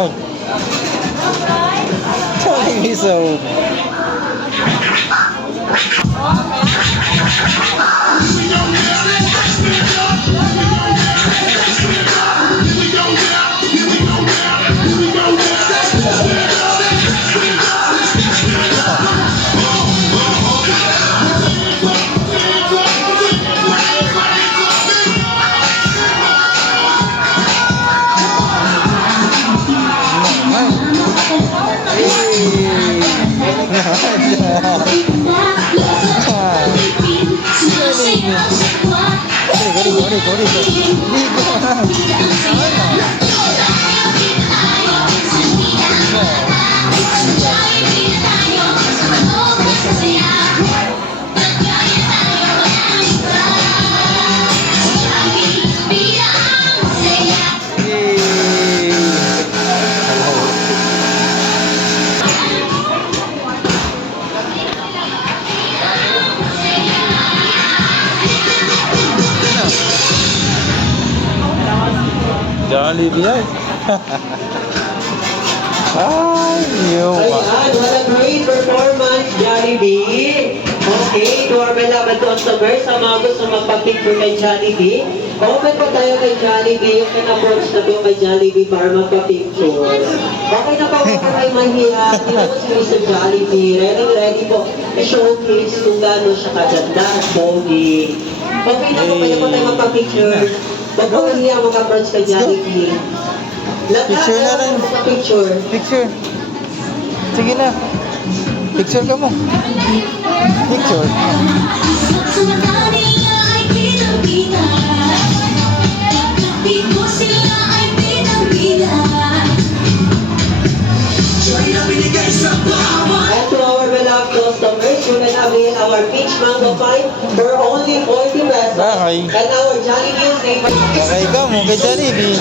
Ay. Jollibee so. Jollibee ay. Ay, yung Ayan, what a great performance, Jollibee. Okay, to our beloved customers, sa mga gusto magpa-picture kay Jollibee, comment po tayo kay Jollibee, yung can-approach na po kay Jollibee para magpa-picture. Okay na po kung kayo mahiya, hindi po si Mr. Jollibee, ready po i-showcase kung gano'n siya kaganda at pogi. Okay na po tayo magpa-picture. Huwag po mahiya mag-approach kay Jollibee. Picture na lang. Picture. picture. Sige na. Picture ka mo. Picture. And to our beloved customers, you can avail our peach mango pie for only 40 pesos. Bakay. And our Jollibee flavor. Bakay ka mo kay Jollibee.